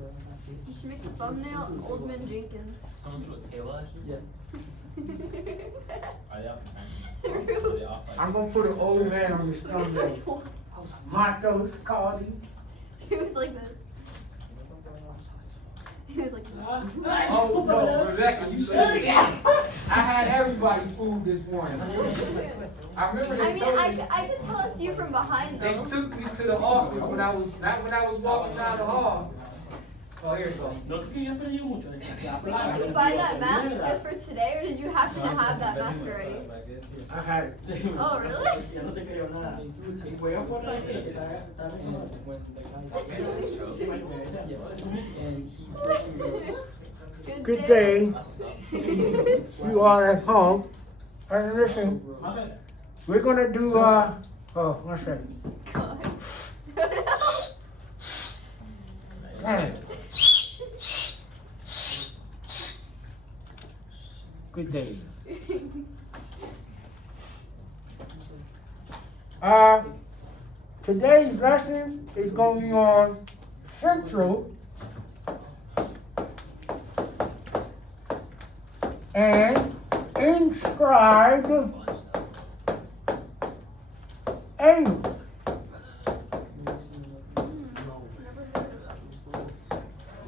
You should make the thumbnail Old Man Jenkins. Someone threw a table at you? Yeah. Are they off the time? Are they off like I'm gonna put an old man on this thumbnail. Matos Cardi. He was like this. He was like this. Oh no, Rebecca, you should have seen. I had everybody fooled this morning. I remember they told me. I can tell it's you from behind They though. took me to the office when I was walking down the hall. Oh, here it goes. Lo que yo pedí mucho. Wait, did you buy that mask just for today, or did you happen to have that mask already? I had it. Oh, really? Ya no te creo nada. Y fue afuera de que está Good day. You are at home. And listen, we're gonna do oh, one second. God. Dang. Good day. Today's lesson is going to be on central and inscribed angle.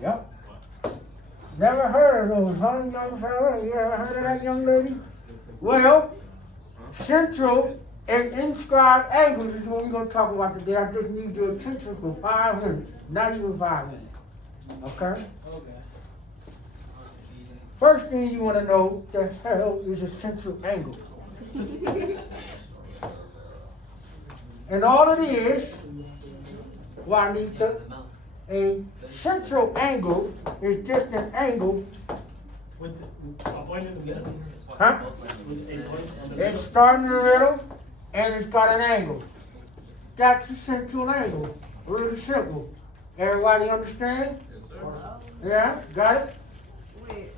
Yep. Never heard of those, huh, young fella? You ever heard of that, young lady? Well, central and inscribed angles is what we're going to talk about today. I just need your attention for 5 minutes, not even 5 minutes. Okay? First thing you want to know, the hell is a central angle? And all it is, Juanita, a central angle is just an angle. Huh? It's starting in the middle and it's got an angle. That's a central angle. Really simple. Everybody understand? Yes, sir. Yeah? Got it? Wait.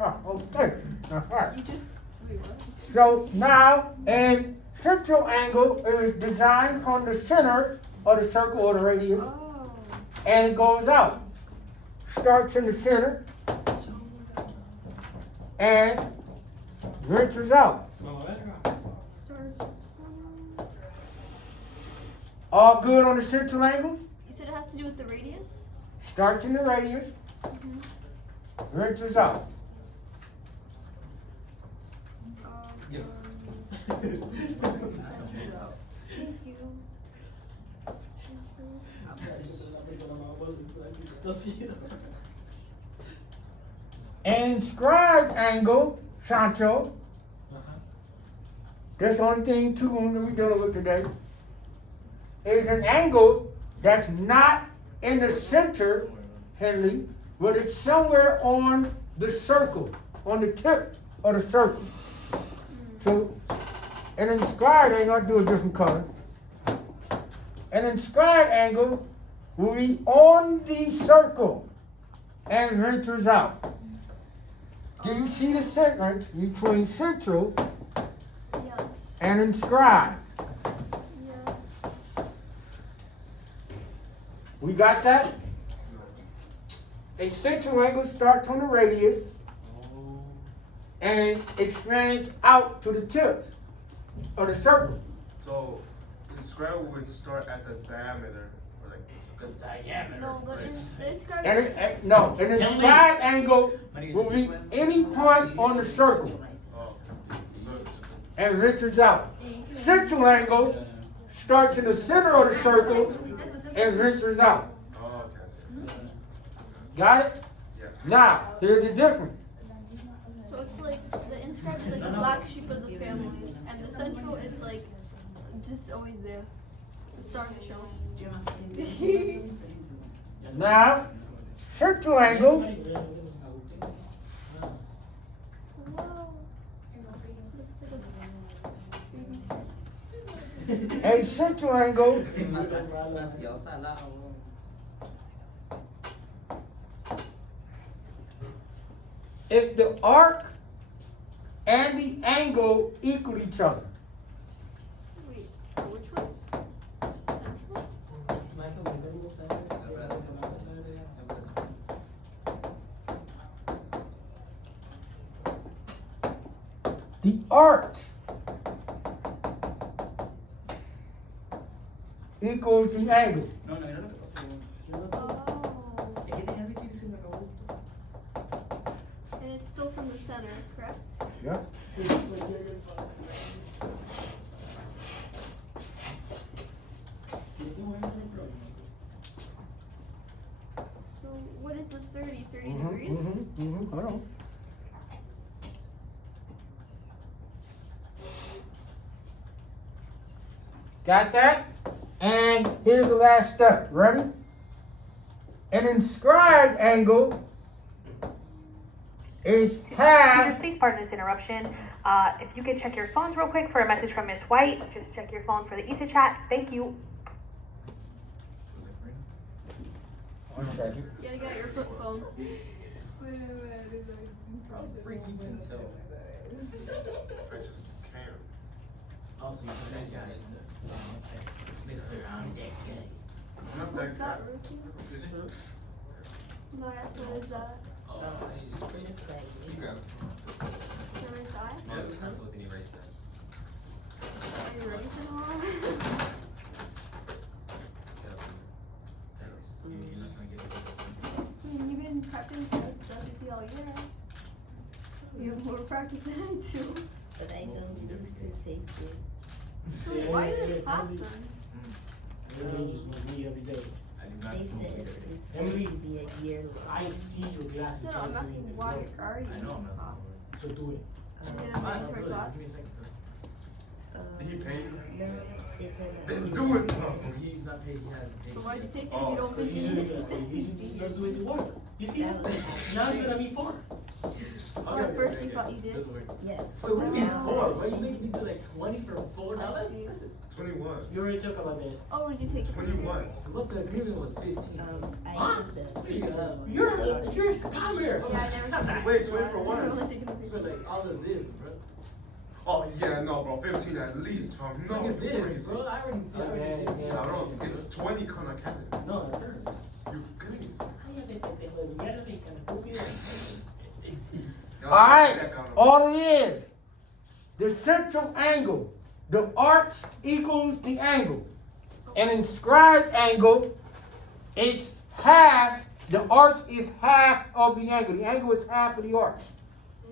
Okay. All right. You just. Wait, what? So now, a central angle is designed from the center of the circle or the radius, Oh. and it goes out. Starts in the center and ventures out. All good on the central angle? You said it has to do with the radius? Starts in the radius, ventures out. Yeah. Thank you. Inscribed angle, Sancho. That's the only thing two we're dealing with today. Is an angle that's not in the center, Henley, but it's somewhere on the circle, on the tip of the circle. So, an inscribed angle, I'll do a different color. An inscribed angle will be on the circle and ventures out. Do you see the difference between central Yeah. and inscribed? Yeah. We got that? A central angle starts on the radius and expands out to the tips of the circle. So, inscribed would start at the diameter, or like The diameter. No, but inscribed. And an inscribed angle will be any point on the circle oh, so and ventures out. Central angle starts in the center of the circle and ventures out. oh, okay, I see. Got it? Yeah. Now, here's the difference. So it's like the inscribed is like the black sheep of the family, and the central is like just always there. The star is showing. Now, central angle a central angle if the arc and the angle equal each other. Wait, which one? Central? the arch equals the angle. No, no, era lo que pasó. Oh. Es que tenía que irse en la cabeza. And it's still from the center, correct? Yep. So what is the 30? 30 degrees? Hold on. Got that? And here's the last step. Ready? An inscribed angle is half. Please pardon this interruption. If you could check your phones real quick for a message from Miss White, just check your phone for the ISA chat. Thank you. Was it free? 1 second. You gotta get your flip phone. From free you can tell. I just can't. Also, you can make guys. Okay. It's basically around that gay. Not What's that that, guy. Ruthie? Excuse me? No, I asked what is that? Oh, I need to erase that. You grab it. Your race eye? No, it's pencil with an eraser. Are you ready for tomorrow? You're not gonna get it. You've been prepping for this SAT all year. You have more practice than I do. But I don't need to take it. So why do this class then? Emily just went me every day. I do not They smoke said weed every day. it's Emily, going to be a year I long. see your glasses. No, I'm asking why are you I in know I'm this not. class? So do it. You didn't Fine, I'll mandatory do it. class? Give me a second. Did he pay you? No, it's Then an do it. He's not paid, he hasn't paid. So why'd you take it if Oh, you don't think you need to take this easy? You're doing the work. You see? Now you're gonna be 4. Oh, at first you thought you did? Yes. So what do you mean Wow. 4? Why are you making me do like 20 for $4? 21. You already talked about this. Oh, did you take it? 21. What the agreement was 15. I took the. You're a scammer. Yeah, I never took it. Wait, 20 for I what? never really taken a You're picture. like all of this, bro. Oh yeah, no, bro. 15 at least, fam. No, Look at this, crazy. bro. I already did I this. don't know. It's 20 color cannon. No, it's 30. You crazy. All right. All it is, the central angle, the arch equals the angle. An inscribed angle is half. The arch is half of the angle. The angle is half of the arch.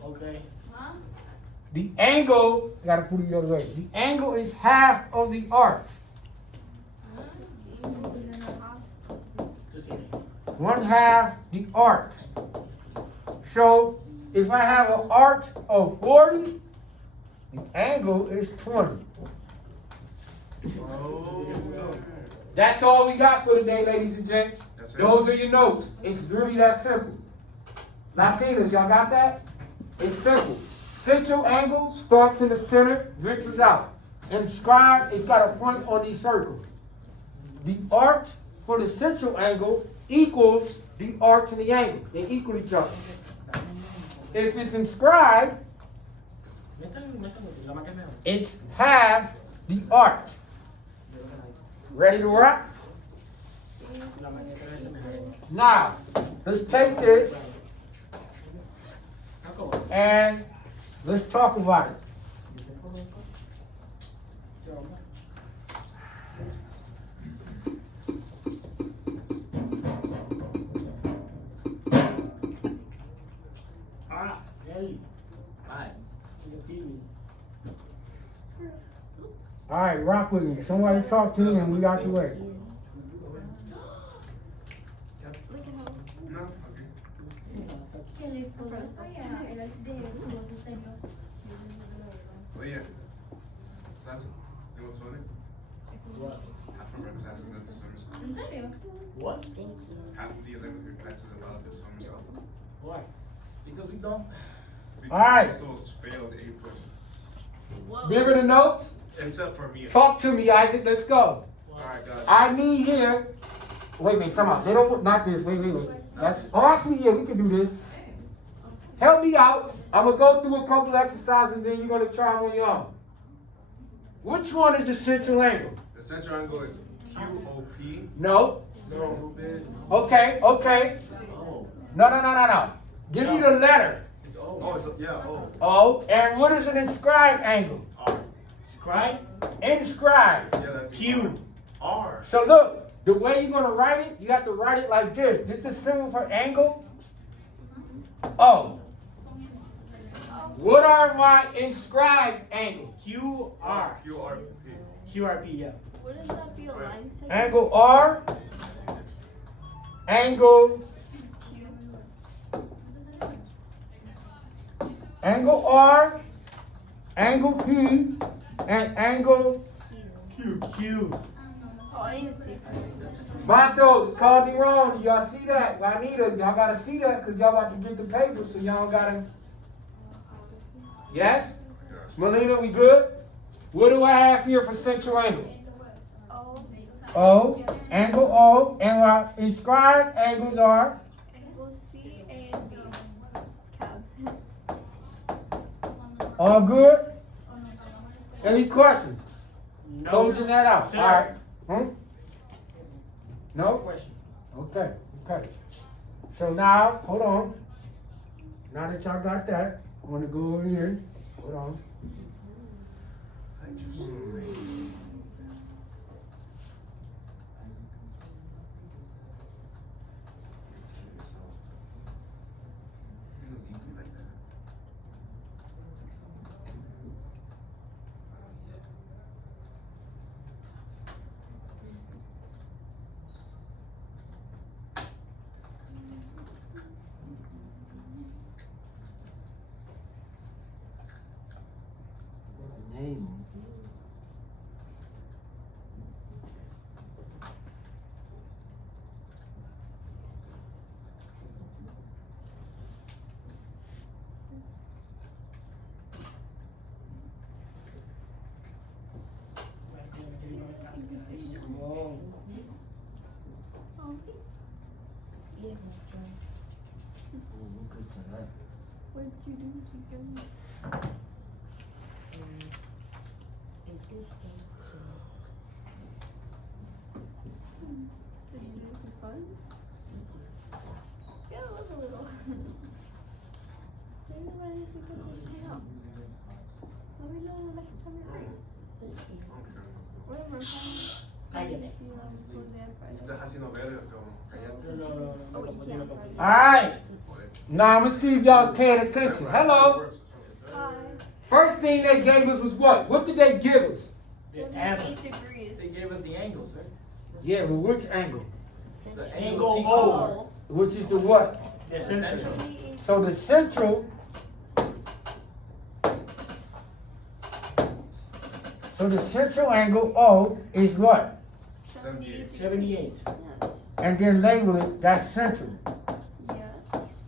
Okay. Huh? The angle, I gotta put it the other way. The angle is half of the arch. Just kidding. 1/2 the arch. So if I have an arch of 40, the angle is 20. That's all we got for today, ladies and gents. That's it. Those are your notes. It's really that simple. Latinas, y'all got that? It's simple. Central angle starts in the center, ventures out. Inscribed, it's got a point on these circles. The arch for the central angle equals the arch and the angle. They equal each other. If it's inscribed, it's half the arch. Ready to rock? Now, let's take this and let's talk about it. Ah, Ellie. Hi. You can feed me. All right, rock with me. Somebody talk to me and we out the way. Look at how. No? Okay. Que le esposa era el de los señor. Oh yeah. Santo, you know what's funny? What? Half of our classes went to summer school. ¿En serio? What? Thank you. Half of the 11th grade classes allowed to summer school. Why? Because we don't. All right. So it's failed April. Whoa. Remember the notes? Except for me. Talk to me, Isaac. Let's go. Alright, guys. I need here. Wait a minute, come on. They don't not this. Wait. That's actually yeah, we can do this. Help me out. I'm gonna go through a couple exercises and then you're gonna try them on your own. Which one is the central angle? The central angle is QOP. No. No. Okay. Oh. No. Give me the letter. It's Oh, it's yeah. Oh. O. And what is an inscribed angle? R. Scribe, Inscribed. Yeah, that'd be Q. R. So look, the way you're gonna write it, you have to write it like this. This is symbol for angle. O. What are my inscribed angles? QR. QRP. QRP, yeah. Wouldn't that be a line segment? Angle R. Angle. Q. Angle R. Angle P. And angle. Q. Oh, I need to see. Matos, called me wrong. Y'all see that? Juanita, y'all gotta see that because y'all about to get the paper, so y'all gotta. Yes? Melina, we good? What do I have here for central angle? O. O, angle O, and our inscribed angles are Equals C, A, and B. Cab. all good? Any questions? No. Closing that out. Sir. All right. No No? question. Okay, okay. So now, hold on. Now that y'all got that, I want to go over here. Hold on. Name. Oh. Oh, Yeah, my friend. what did you do this weekend? It did say Did you do anything fun? Yeah, it was a little. Maybe when this weekend we hang out. Let me know next time you're free. Whatever. Cállate. Este haciendo ver como callate. No. Oh, you can't. All right. Now I'm gonna see if y'all was paying attention. Hello. Hi. First thing they gave us was what? What did they give us? The angle. 78 degrees. They gave us the angle, sir. Yeah, well, which angle? The Angle O. Oh. Which is the what? The Central. center. 78. So the central. So the central angle O is what? 78. 78. Yeah. And then label it, that's central. Yeah.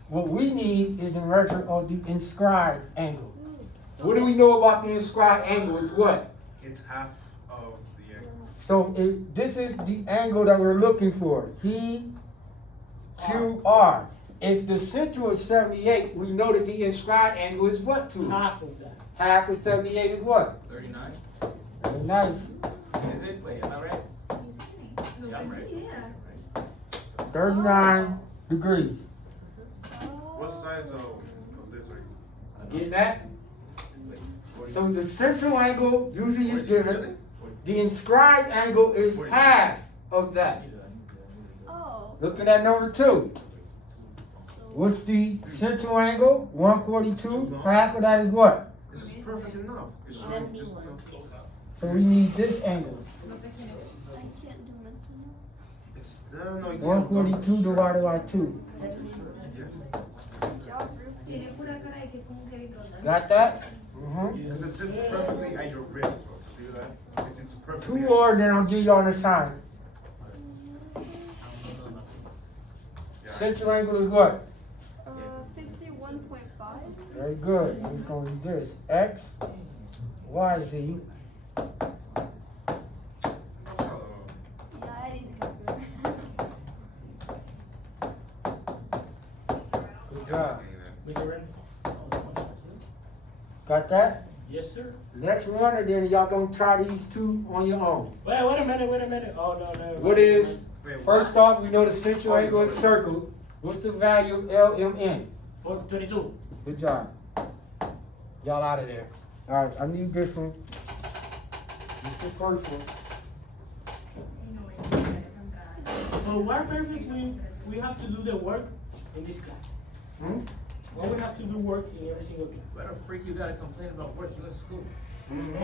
What we need is the measure of the inscribed angle. What do we know about the inscribed angle? It's what? It's half of the angle. So if this is the angle that we're looking for, PQR. If the central is 78, we know that the inscribed angle is what to? Half of that. Half of 78 is what? 39. Very nice. Is it? Wait, am I right? Yeah, I'm right. Yeah. 39 degrees. What size of this are you? Get that? So the central angle usually is given. The inscribed angle is half of that. Oh. Looking at number 2. What's the central angle? 142. Half of that is what? This is perfect enough. It's just 71. So we need this angle. I can't do mental math. It's no. 142 divided by 2. Job group. Tiene pura cara de que es como un heavy rosa. Got that? Mm-hmm. Because it sits perfectly at your wrist, bro. See that? It sits perfectly. 2 more, then I'll give you on the sign. Yeah. Central angle is what? 51.5. Very good. And it's going to be this. X, Y, Z. Hello. Yeah, Eddie's good. Good job. Mr. Ren? Got that? Yes, sir. Next one, and then y'all gonna try these 2 on your own. Wait a minute. Oh, no. What is, Wait, first off, we know the central angle is circle. What's the value of LMN? 22. Good job. Y'all out of there. All right, I need this one. This is the first one. For what purpose we have to do the work in this class? Hmm? Why we have to do work in every single class? What a freak you gotta complain about work, you in school.